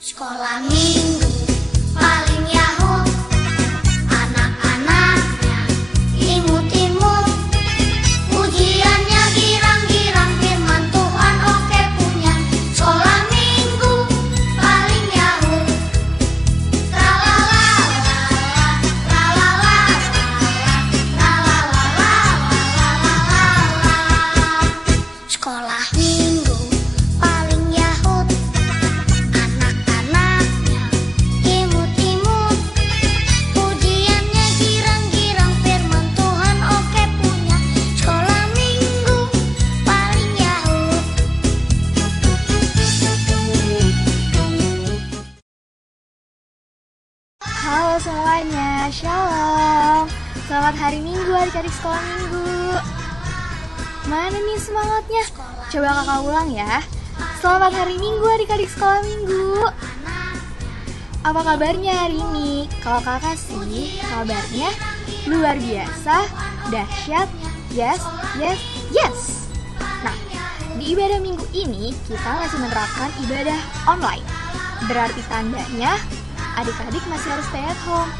Sekolah minggu paling yahut, anak-anaknya imut-imut, ujiannya girang-girang, firman Tuhan oke punya. Sekolah minggu paling yahut, tralalala, tralalala, tralalala, tralalala. Sekolah minggu paling yahut, anak-anaknya imut-imut, ujiannya girang-girang, firman Tuhan oke punya. Sekolah minggu paling yahut. Halo semuanya, shalom. Selamat hari Minggu adik-adik sekolah minggu. Mana nih semangatnya? Coba kakak ulang ya. Selamat hari Minggu adik-adik sekolah minggu. Apa kabarnya hari ini? Kalau kakak sih, kabarnya luar biasa, dahsyat, yes, yes, yes. Nah, di ibadah minggu ini kita masih menerapkan ibadah online. Berarti tandanya adik-adik masih harus stay at home.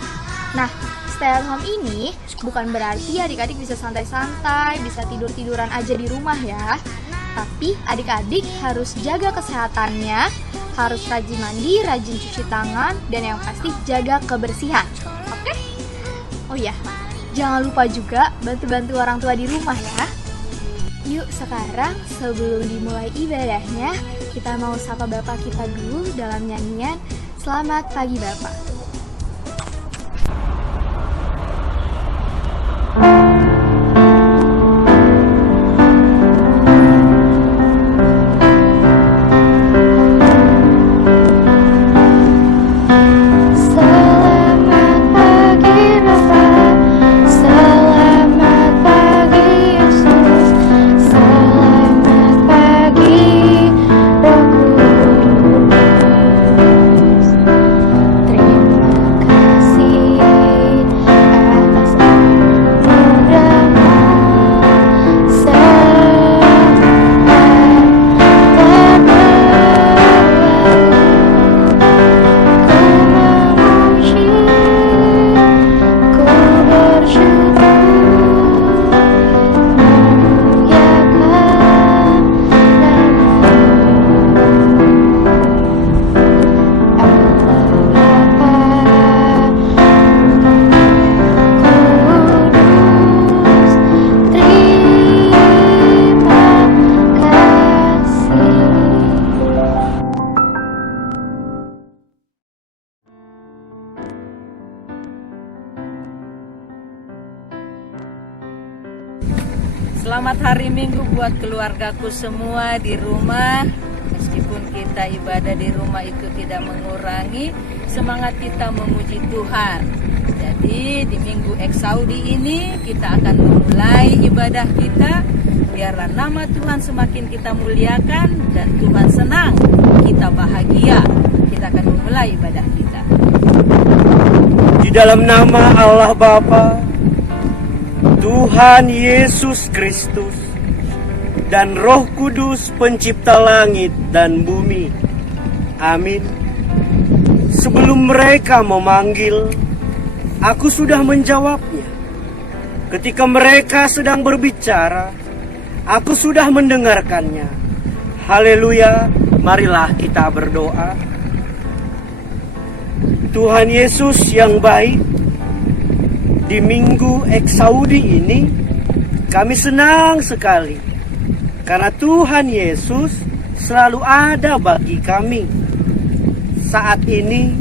Nah, stay at home ini bukan berarti adik-adik bisa santai-santai, bisa tidur-tiduran aja di rumah ya. Tapi adik-adik harus jaga kesehatannya, harus rajin mandi, rajin cuci tangan, dan yang pasti jaga kebersihan. Oke? Oh ya, jangan lupa juga bantu-bantu orang tua di rumah ya. Yuk sekarang sebelum dimulai ibadahnya, kita mau sapa Bapak kita dulu dalam nyanyian Selamat Pagi Bapak. Selamat pagi Bapak, selamat pagi Yesus, selamat pagi Roh Kudus. Terima kasih atas anugerah-Mu, Selamat hari Minggu buat keluargaku semua di rumah. Meskipun kita ibadah di rumah itu tidak mengurangi semangat kita memuji Tuhan. Jadi di Minggu Eksaudi ini kita akan memulai ibadah kita. Biarlah nama Tuhan semakin kita muliakan dan Tuhan senang, kita bahagia. Kita akan memulai ibadah kita. Di dalam nama Allah Bapa, Tuhan Yesus Kristus, dan Roh Kudus pencipta langit dan bumi. Amin. Sebelum mereka memanggil, aku sudah menjawabnya. Ketika mereka sedang berbicara, aku sudah mendengarkannya. Haleluya, marilah kita berdoa. Tuhan Yesus yang baik, di Minggu Eksaudi ini kami senang sekali karena Tuhan Yesus selalu ada bagi kami. Saat ini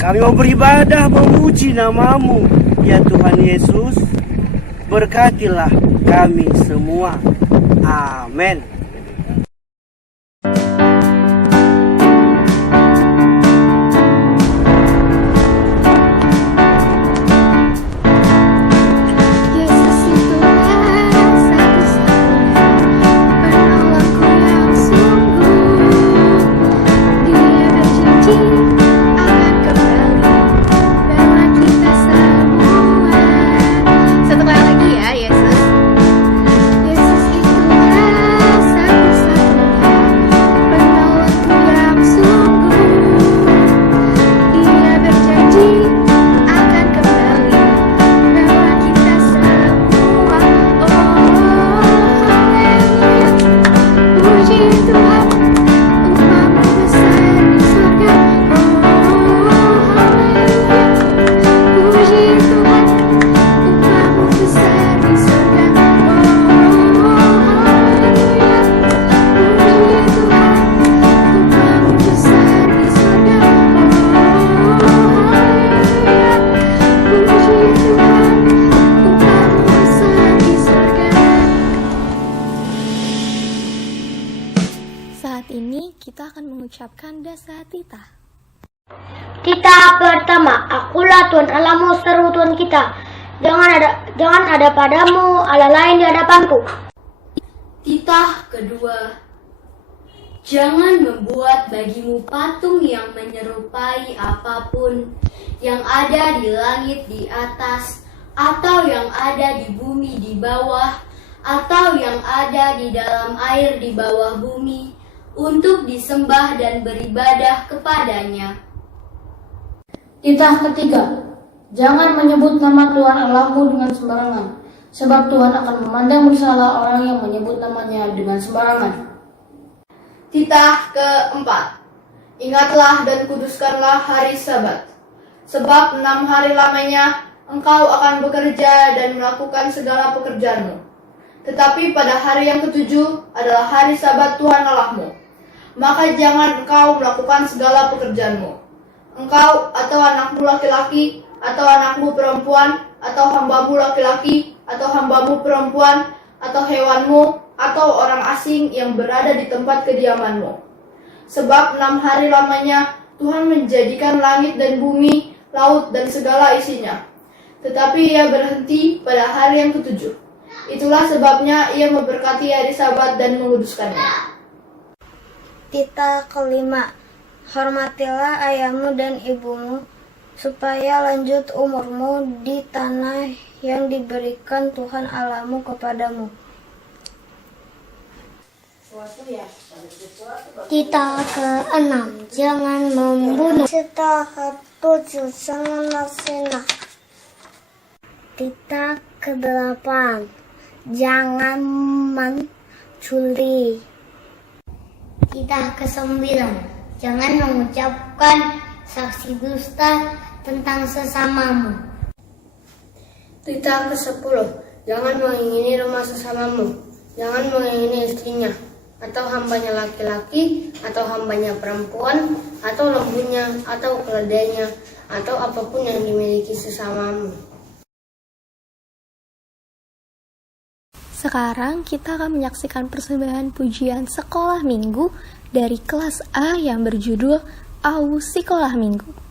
kami mau beribadah memuji nama-Mu ya Tuhan Yesus. Berkatilah kami semua. Amin. Yesus itu satu-satunya penolongku yang sungguh. Dia berjanji akan kembali bela kita semua. Satu kali lagi ya, Yesus. Yesus itu mengucapkan dasa titah. Titah pertama, akulah Tuhan Allahmu, seru Tuhan kita. Jangan ada padamu Allah lain di hadapanku. Titah kedua, jangan membuat bagimu patung yang menyerupai apapun yang ada di langit di atas, atau yang ada di bumi di bawah, atau yang ada di dalam air di bawah bumi, untuk disembah dan beribadah kepadanya. Titah ketiga, jangan menyebut nama Tuhan Allahmu dengan sembarangan, sebab Tuhan akan memandang bersalah orang yang menyebut namanya dengan sembarangan. Titah keempat, ingatlah dan kuduskanlah hari Sabat, sebab 6 hari lamanya engkau akan bekerja dan melakukan segala pekerjaanmu. Tetapi pada hari yang ketujuh adalah hari Sabat Tuhan Allahmu, maka jangan engkau melakukan segala pekerjaanmu. Engkau atau anakmu laki-laki, atau anakmu perempuan, atau hambamu laki-laki, atau hambamu perempuan, atau hewanmu, atau orang asing yang berada di tempat kediamanmu. Sebab 6 hari lamanya Tuhan menjadikan langit dan bumi, laut dan segala isinya. Tetapi ia berhenti pada hari yang ketujuh. Itulah sebabnya ia memberkati hari Sabat dan menguduskannya. Titah kelima, hormatilah ayahmu dan ibumu, supaya lanjut umurmu di tanah yang diberikan Tuhan Allahmu kepadamu. Titah keenam, jangan membunuh. Titah ketujuh, janganlah zina. Titah kedelapan, jangan mencuri. Titah kesembilan, jangan mengucapkan saksi dusta tentang sesamamu. Titah ke-10, jangan mengingini rumah sesamamu, jangan mengingini istrinya, atau hambanya laki-laki, atau hambanya perempuan, atau lembunya, atau keledainya, atau apapun yang dimiliki sesamamu. Sekarang kita akan menyaksikan persembahan pujian sekolah minggu dari kelas A yang berjudul Au Sekolah Minggu.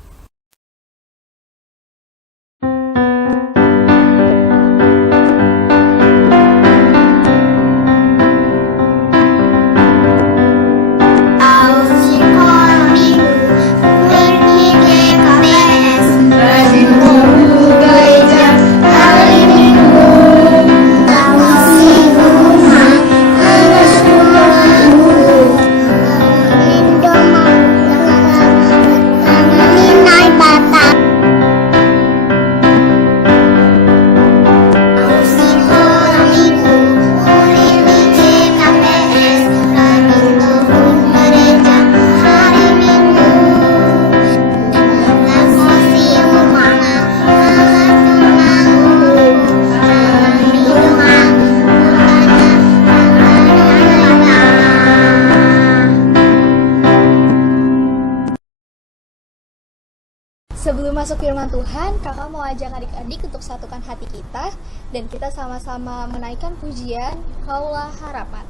Sebelum masuk firman Tuhan, kakak mau ajak adik-adik untuk satukan hati kita dan kita sama-sama menaikkan pujian Kaulah Harapan.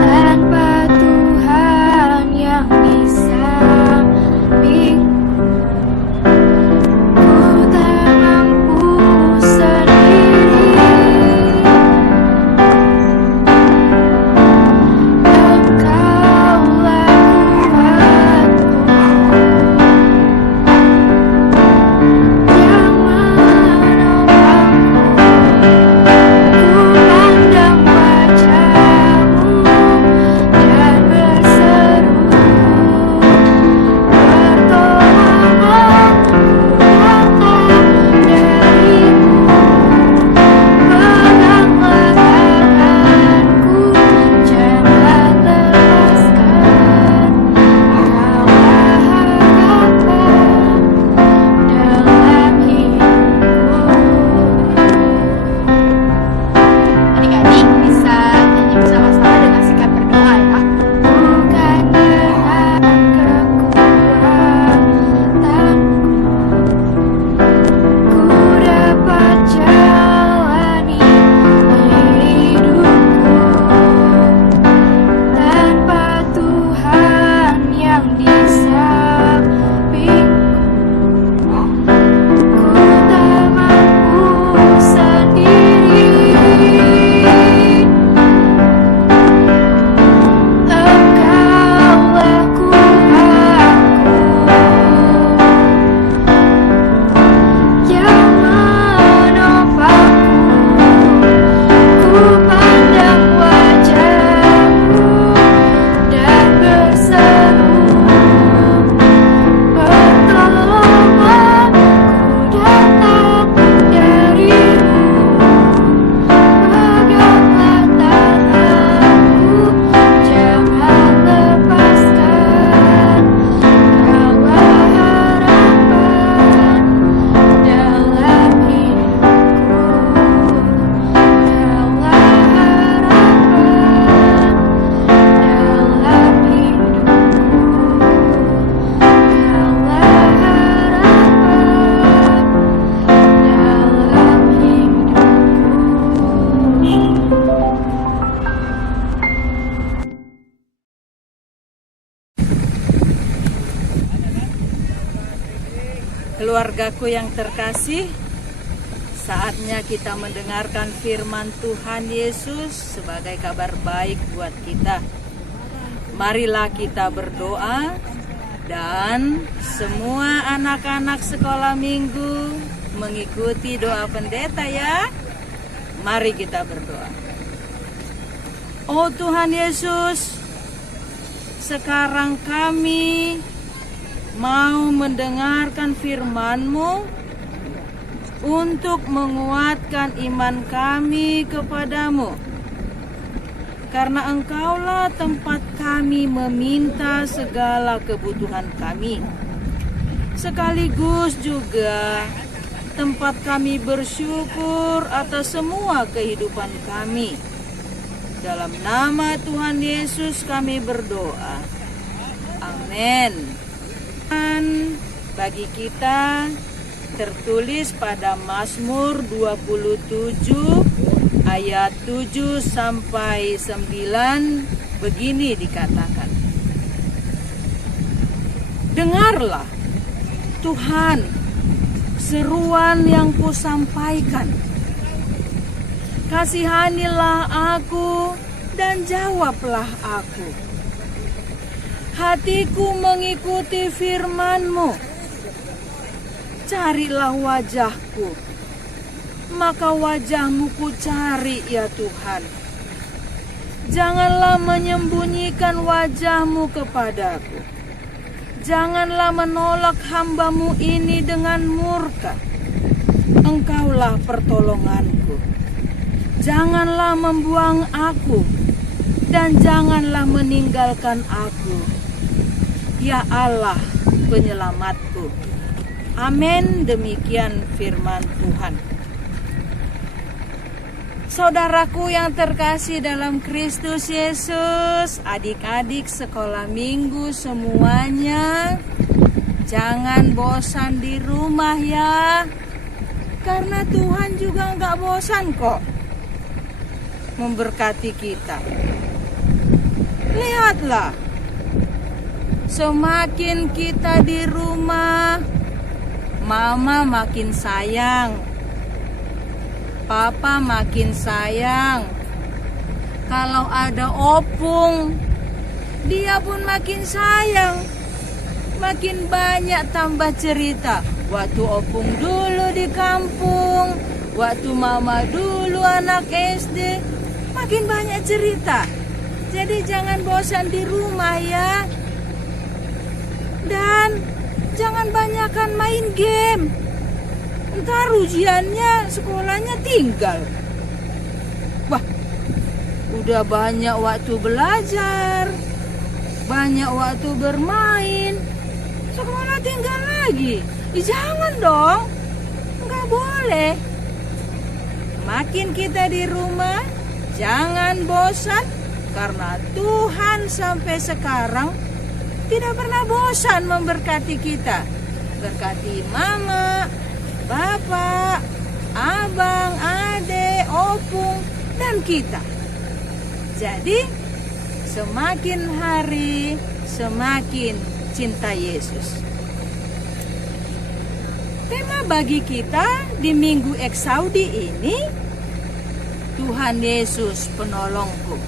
Tanpa Keluargaku yang terkasih, saatnya kita mendengarkan firman Tuhan Yesus sebagai kabar baik buat kita. Marilah kita berdoa dan semua anak-anak sekolah minggu mengikuti doa pendeta ya. Mari kita berdoa. Oh Tuhan Yesus, sekarang kami mau mendengarkan firman-Mu untuk menguatkan iman kami kepadamu. Karena Engkaulah tempat kami meminta segala kebutuhan kami. Sekaligus juga tempat kami bersyukur atas semua kehidupan kami. Dalam nama Tuhan Yesus kami berdoa. Amin. Dan bagi kita tertulis pada Mazmur 27 ayat 7 sampai 9 begini dikatakan. Dengarlah Tuhan seruan yang kusampaikan. Kasihanilah aku dan jawablah aku. Hatiku mengikuti firman-Mu. Carilah wajah-Ku, maka wajah-Mu ku cari ya Tuhan. Janganlah menyembunyikan wajah-Mu kepadaku. Janganlah menolak hamba-Mu ini dengan murka. Engkaulah pertolonganku. Janganlah membuang aku, dan janganlah meninggalkan aku. Ya Allah, penyelamatku. Amin. Demikian firman Tuhan. Saudaraku yang terkasih dalam Kristus Yesus, adik-adik sekolah minggu semuanya, jangan bosan di rumah ya. Karena Tuhan juga nggak bosan kok memberkati kita. Lihatlah, semakin kita di rumah, Mama makin sayang, Papa makin sayang. Kalau ada opung, dia pun makin sayang. Makin banyak tambah cerita. Waktu opung dulu di kampung, waktu Mama dulu anak SD, makin banyak cerita. Jadi jangan bosan di rumah ya. Dan jangan banyakkan main game. Ntar ujiannya, sekolahnya tinggal. Wah, udah banyak waktu belajar, banyak waktu bermain, sekolah tinggal lagi. Jangan dong, nggak boleh. Makin kita di rumah, jangan bosan. Karena Tuhan sampai sekarang tidak pernah bosan memberkati kita. Berkati Mama, Bapak, Abang, Ade, Opung, dan kita. Jadi, semakin hari, semakin cinta Yesus. Tema bagi kita di Minggu Eksaudi ini, Tuhan Yesus penolongku.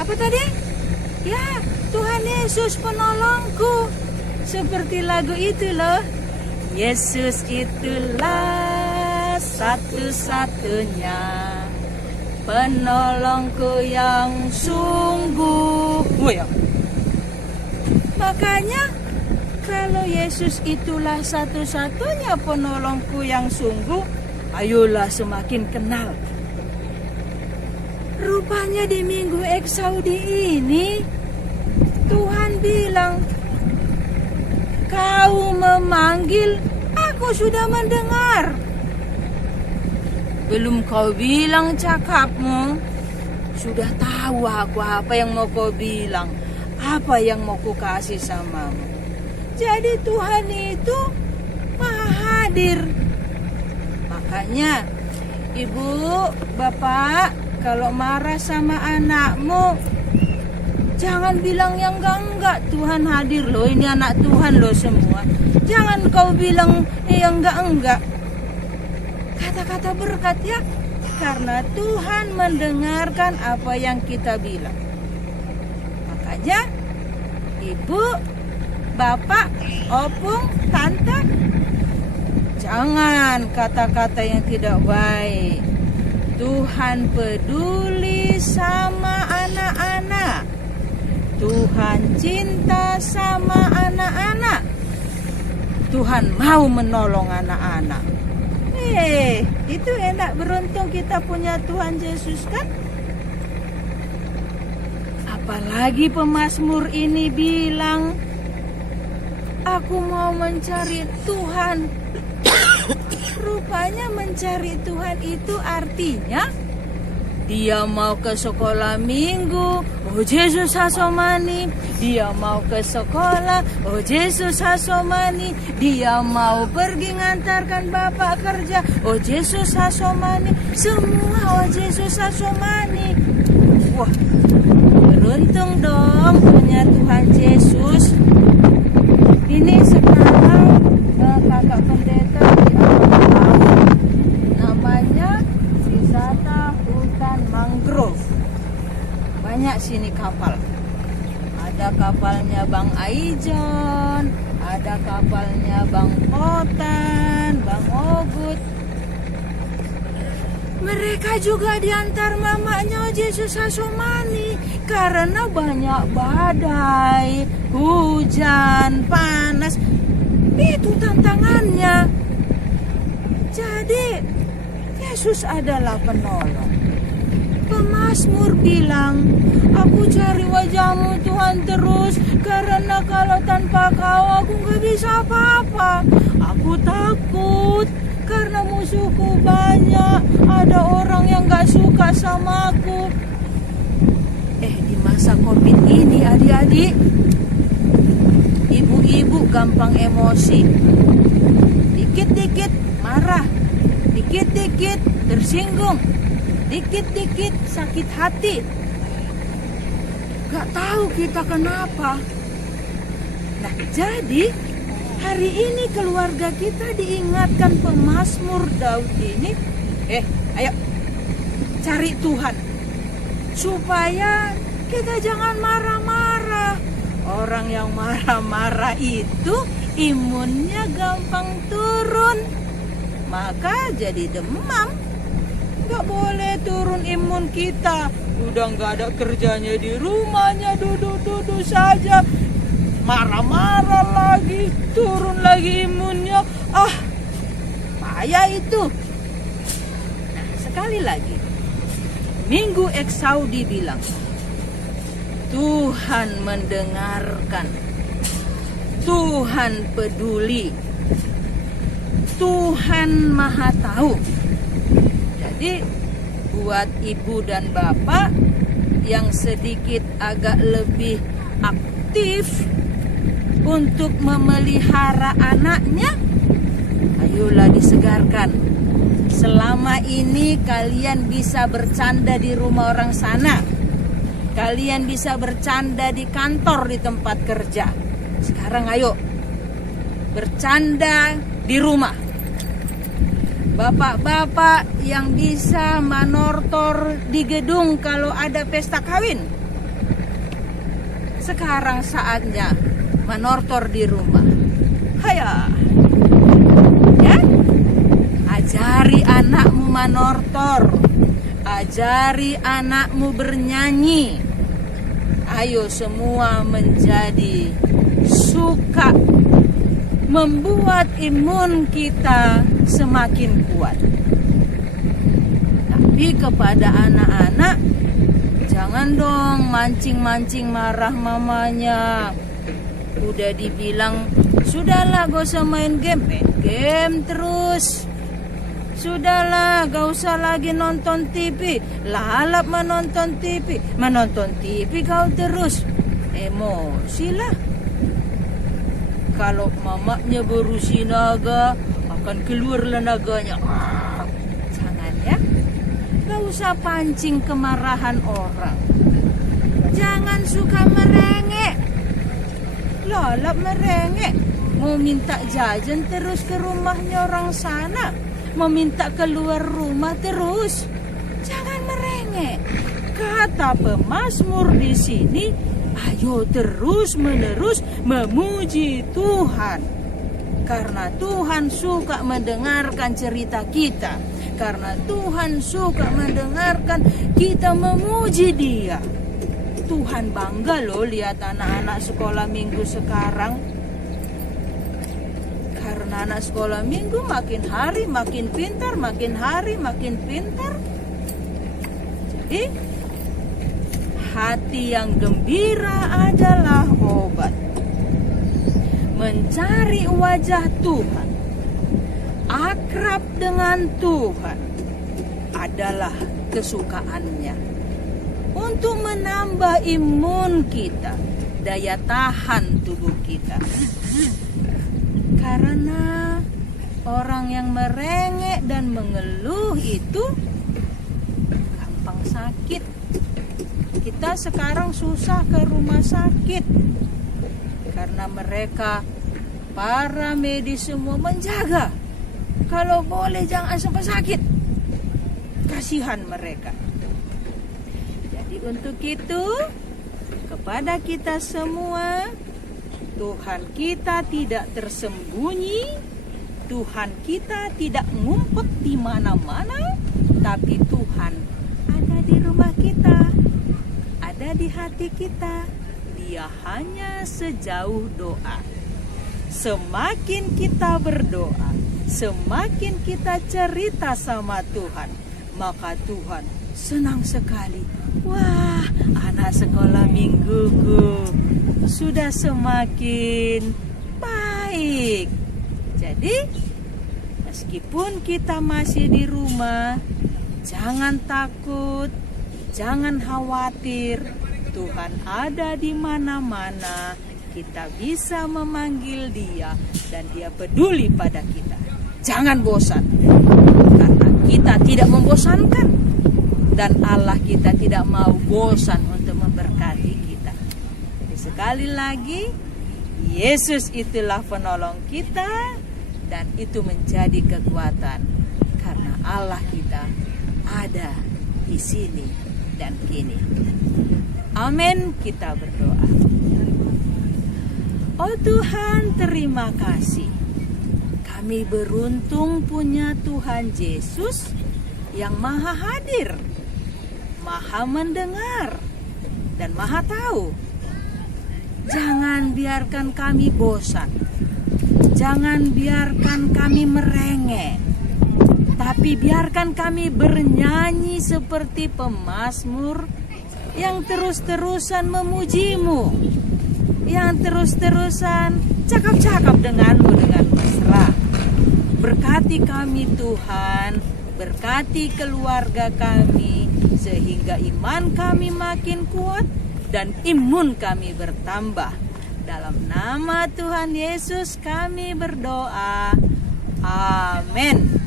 Apa tadi? Ya, Tuhan Yesus penolongku. Seperti lagu itu loh. Yesus itulah satu-satunya penolongku yang sungguh. Oh ya. Makanya kalau Yesus itulah satu-satunya penolongku yang sungguh, ayolah semakin kenal. Rupanya di Minggu Eksaudi ini Tuhan bilang, kau memanggil, aku sudah mendengar. Belum kau bilang cakapmu, sudah tahu aku apa yang mau kau bilang, apa yang mau ku kasih samamu. Jadi Tuhan itu Maha Hadir. Makanya Ibu, Bapak, kalau marah sama anakmu, Jangan bilang yang enggak. Tuhan hadir loh, ini anak Tuhan loh semua. Jangan kau bilang yang enggak. Kata-kata berkat ya. Karena Tuhan mendengarkan apa yang kita bilang. Makanya ibu, bapak, opung, tante, jangan kata-kata yang tidak baik. Tuhan peduli sama anak-anak. Tuhan cinta sama anak-anak. Tuhan mau menolong anak-anak. Itu enak, beruntung kita punya Tuhan Yesus kan? Apalagi pemazmur ini bilang, aku mau mencari Tuhan. Rupanya mencari Tuhan itu artinya dia mau ke sekolah minggu, oh Yesus hasomani. Dia mau ke sekolah, oh Yesus hasomani. Dia mau pergi ngantarkan bapak kerja, oh Yesus hasomani. Semua oh Yesus hasomani. Wah, beruntung dong punya Tuhan Yesus. Ini sekarang kakak pendeta di awal tahun, namanya wisata hutan mangrove. Banyak sini kapal. Ada kapalnya Bang Aijon, ada kapalnya Bang Otan, Bang Ogut. Mereka juga diantar mamanya Yesus hasomani karena banyak badai, hujan, panas. Itu tantangannya. Jadi Yesus adalah penolong. Pemazmur bilang, aku cari wajahmu Tuhan terus, karena kalau tanpa kau aku gak bisa apa-apa. Aku takut karena musuhku banyak, ada orang yang gak suka sama aku. Di masa COVID ini adik-adik, ibu-ibu gampang emosi. Dikit-dikit marah, dikit-dikit tersinggung, dikit-dikit sakit hati. Gak tahu kita kenapa. Nah, jadi hari ini keluarga kita diingatkan pemazmur Daud ini. Ayo cari Tuhan supaya kita jangan marah-marah. Orang yang marah-marah itu imunnya gampang turun, maka jadi demam. Gak boleh turun imun kita. Udah gak ada kerjanya di rumahnya, duduk-duduk saja, marah-marah lagi, turun lagi imunnya. Bahaya itu. Nah, sekali lagi, Minggu Eksaudi bilang, Tuhan mendengarkan, Tuhan peduli, Tuhan Maha Tahu. Jadi buat ibu dan bapak yang sedikit agak lebih aktif untuk memelihara anaknya, ayolah disegarkan. Selama ini kalian bisa bercanda di rumah orang sana, kalian bisa bercanda di kantor, di tempat kerja. Sekarang ayo bercanda di rumah. Bapak-bapak yang bisa manortor di gedung kalau ada pesta kawin, sekarang saatnya manortor di rumah. Hayo, ya, ajari anakmu manortor, ajari anakmu bernyanyi. Ayo semua menjadi suka, membuat imun kita semakin kuat. Tapi kepada anak-anak, jangan dong mancing-mancing marah mamanya. Udah dibilang, sudahlah gak usah main game terus. Sudahlah gak usah lagi nonton TV, lalap menonton TV kau terus. Emosi lah. Kalau mamanya berusi naga, akan keluarlah naganya. Jangan ya. Gak usah pancing kemarahan orang. jangan suka merengek. Lalap merengek. Mau minta jajan terus ke rumahnya orang sana. Mau minta keluar rumah terus. Jangan merengek. Kata pemazmur di sini, ayo terus-menerus memuji Tuhan. Karena Tuhan suka mendengarkan cerita kita. Karena Tuhan suka mendengarkan kita memuji Dia. Tuhan bangga loh lihat anak-anak sekolah minggu sekarang. Karena anak sekolah minggu makin hari makin pintar, makin hari makin pintar. Jadi, hati yang gembira adalah obat. Mencari wajah Tuhan, akrab dengan Tuhan adalah kesukaannya. Untuk menambah imun kita, daya tahan tubuh kita. Karena orang yang merengek dan mengeluh itu gampang sakit. Kita sekarang susah ke rumah sakit karena mereka, para medis semua menjaga. Kalau boleh jangan sampai sakit. Kasihan mereka. Jadi untuk itu, kepada kita semua, Tuhan kita tidak tersembunyi, Tuhan kita tidak ngumpet di mana-mana, tapi Tuhan ada di rumah kita, ada di hati kita. Dia hanya sejauh doa. Semakin kita berdoa, semakin kita cerita sama Tuhan, maka Tuhan senang sekali. Wah, anak sekolah mingguku sudah semakin baik. Jadi, meskipun kita masih di rumah, jangan takut, jangan khawatir. Tuhan ada di mana-mana. Kita bisa memanggil Dia dan Dia peduli pada kita. Jangan bosan, karena kita tidak membosankan. Dan Allah kita tidak mau bosan untuk memberkati kita. Sekali lagi, Yesus itulah penolong kita dan itu menjadi kekuatan karena Allah kita ada di sini dan kini. Amin, kita berdoa. Oh Tuhan, terima kasih. Kami beruntung punya Tuhan Yesus yang maha hadir, maha mendengar, dan maha tahu. Jangan biarkan kami bosan. Jangan biarkan kami merengek. Tapi biarkan kami bernyanyi seperti pemazmur yang terus-terusan memuji-Mu. Yang terus-terusan cakap-cakap dengan-Mu dengan mesra. Berkati kami Tuhan, berkati keluarga kami, sehingga iman kami makin kuat dan imun kami bertambah. Dalam nama Tuhan Yesus kami berdoa. Amin.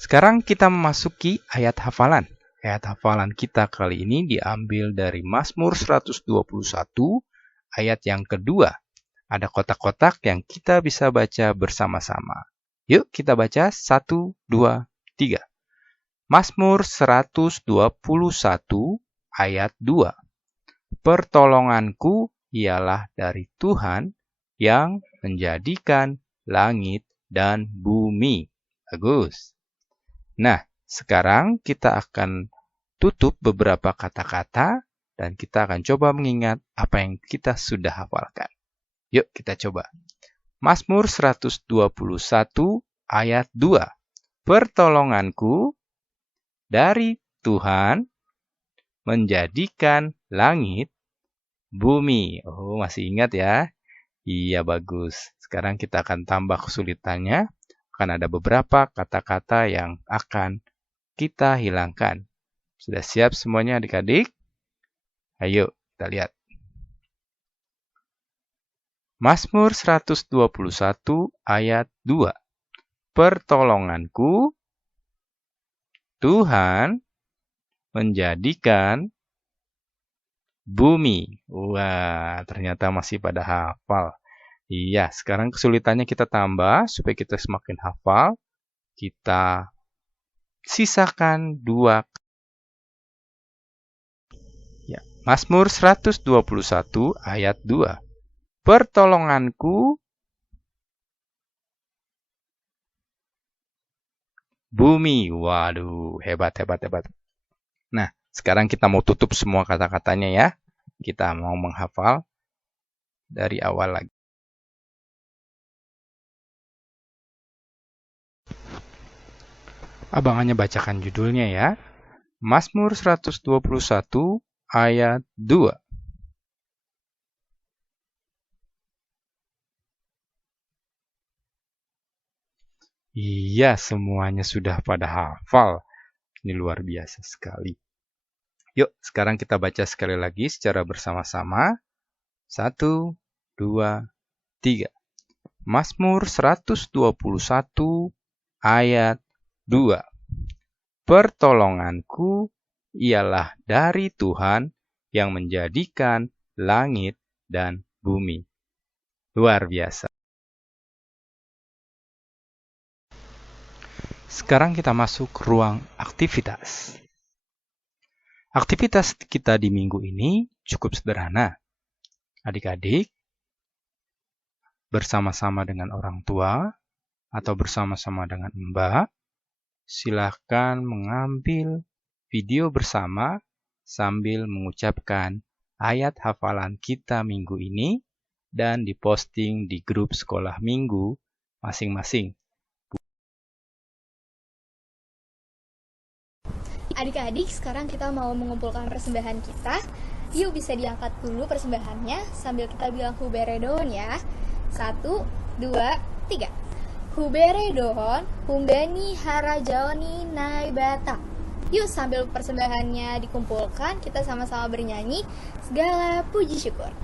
Sekarang kita memasuki ayat hafalan. Ayat hafalan kita kali ini diambil dari Mazmur 121 ayat yang kedua. Ada kotak-kotak yang kita bisa baca bersama-sama. Yuk kita baca 1, 2, 3. Mazmur 121 ayat 2. Pertolonganku ialah dari Tuhan yang menjadikan langit dan bumi. Bagus. Nah, sekarang kita akan tutup beberapa kata-kata dan kita akan coba mengingat apa yang kita sudah hafalkan. Yuk kita coba. Mazmur 121 ayat 2. Pertolonganku dari Tuhan menjadikan langit, bumi. Oh, masih ingat ya? Iya, bagus. Sekarang kita akan tambah kesulitannya. Akan ada beberapa kata-kata yang akan kita hilangkan. Sudah siap semuanya adik-adik? Ayo, kita lihat. Mazmur 121 ayat 2. Pertolonganku, Tuhan menjadikan bumi. Wah, ternyata masih pada hafal. Iya, sekarang kesulitannya kita tambah supaya kita semakin hafal. Kita sisakan 2. Ya, Mazmur 121 ayat 2. Pertolonganku bumi. Waduh, hebat. Nah, sekarang kita mau tutup semua kata-katanya ya. Kita mau menghafal dari awal lagi. Abang hanya bacakan judulnya ya. Mazmur 121 ayat 2. Iya, semuanya sudah pada hafal. Ini luar biasa sekali. Yuk, sekarang kita baca sekali lagi secara bersama-sama. 1, 2, 3. Mazmur 121 ayat 2. Pertolonganku ialah dari Tuhan yang menjadikan langit dan bumi. Luar biasa. Sekarang kita masuk ruang aktivitas. Aktivitas kita di minggu ini cukup sederhana. Adik-adik bersama-sama dengan orang tua atau bersama-sama dengan Mbak, silakan mengambil video bersama sambil mengucapkan ayat hafalan kita minggu ini dan diposting di grup sekolah minggu masing-masing. Adik-adik, sekarang kita mau mengumpulkan persembahan kita. Yuk, bisa diangkat dulu persembahannya sambil kita bilang huberedon ya. 1, 2, 3. Huberedon, humbeni harajaoni naibata. Yuk, sambil persembahannya dikumpulkan, kita sama-sama bernyanyi segala puji syukur.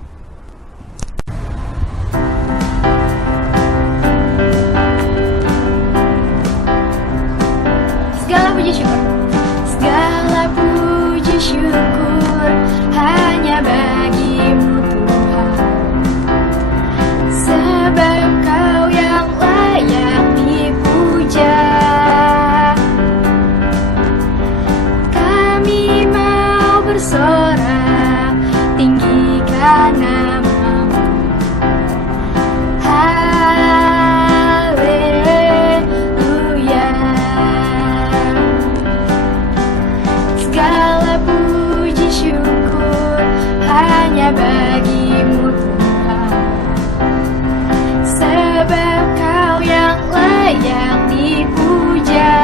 Segala puji syukur. Segala puji syukur hanya bagimu Tuhan, sebab Kau yang layak dipuja. Kami mau bersorak tinggikan nama-Mu. Haleluya. Segala puji syukur hanya bagimu Tuhan, sebab Kau yang layak dipuja.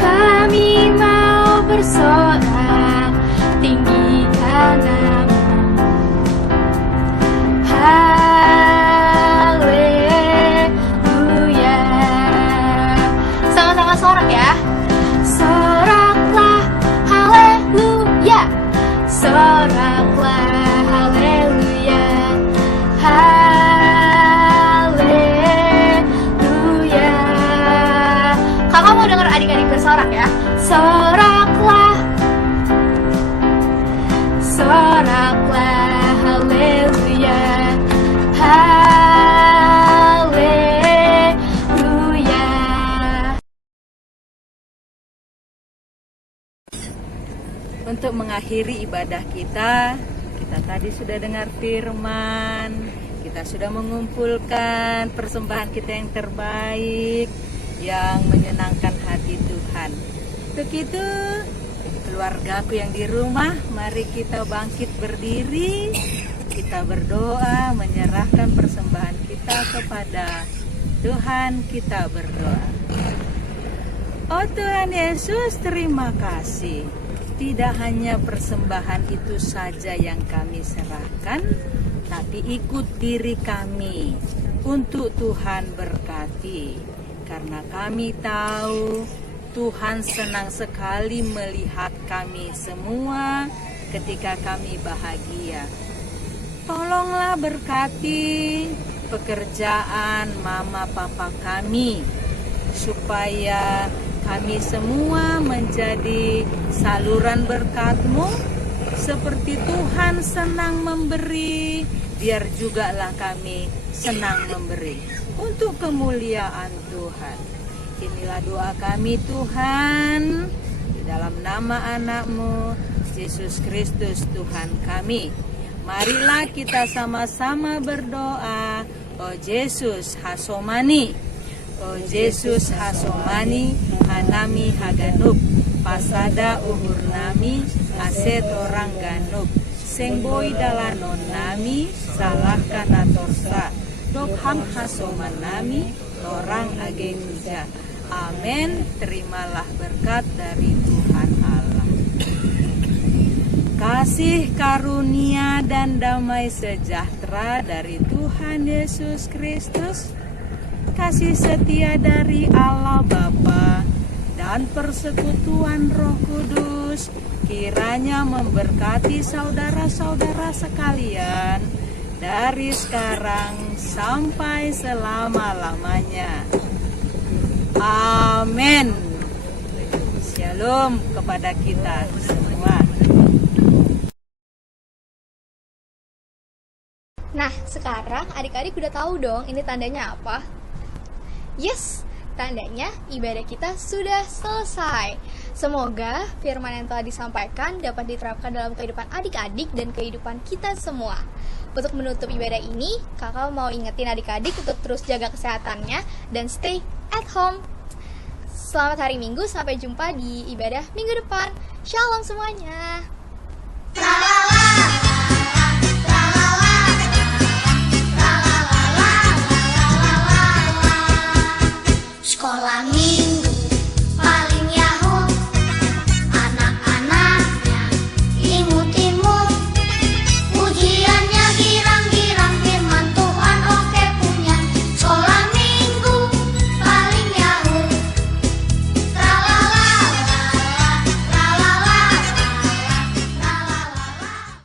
Kami mau bersorak tinggikan nama-Mu. Haleluya. Sama-sama sorak ya. Soraklah haleluya. Soraklah haleluya. Haleluya. Kakak mau dengar adik-adik bersorak ya. Soraklah. Soraklah haleluya. Haleluya. Untuk mengakhiri ibadah kita tadi sudah dengar firman, kita sudah mengumpulkan persembahan kita yang terbaik, yang menyenangkan hati Tuhan. Untuk itu, keluargaku yang di rumah, mari kita bangkit berdiri, kita berdoa, menyerahkan persembahan kita kepada Tuhan. Kita berdoa. Oh Tuhan Yesus, terima kasih. Tidak hanya persembahan itu saja yang kami serahkan, tapi ikut diri kami untuk Tuhan berkati. Karena kami tahu Tuhan senang sekali melihat kami semua ketika kami bahagia. Tolonglah berkati pekerjaan mama papa kami, supaya kami semua menjadi saluran berkat-Mu, seperti Tuhan senang memberi, biar jugalah kami senang memberi untuk kemuliaan Tuhan. Inilah doa kami Tuhan, di dalam nama anak-Mu, Yesus Kristus Tuhan kami. Marilah kita sama-sama berdoa. O Yesus hasomani, O Yesus hasomani, hanami haganub, pasada uhur nami, aset orang ganub, sengboi dalanon nami, salahkan atorsa, dokham hasoman nami, orang age huja. Amin. Terimalah berkat dari Tuhan Allah. Kasih karunia dan damai sejahtera dari Tuhan Yesus Kristus, kasih setia dari Allah Bapa, dan persekutuan Roh Kudus kiranya memberkati saudara-saudara sekalian dari sekarang sampai selama-lamanya. Amin. Shalom kepada kita semua. Nah, sekarang adik-adik udah tahu dong ini tandanya apa? Yes, tandanya ibadah kita sudah selesai. Semoga firman yang telah disampaikan dapat diterapkan dalam kehidupan adik-adik dan kehidupan kita semua. Untuk menutup ibadah ini, kakak mau ingetin adik-adik untuk terus jaga kesehatannya dan stay at home. Selamat hari Minggu, sampai jumpa di ibadah minggu depan. Shalom semuanya. Sekolah minggu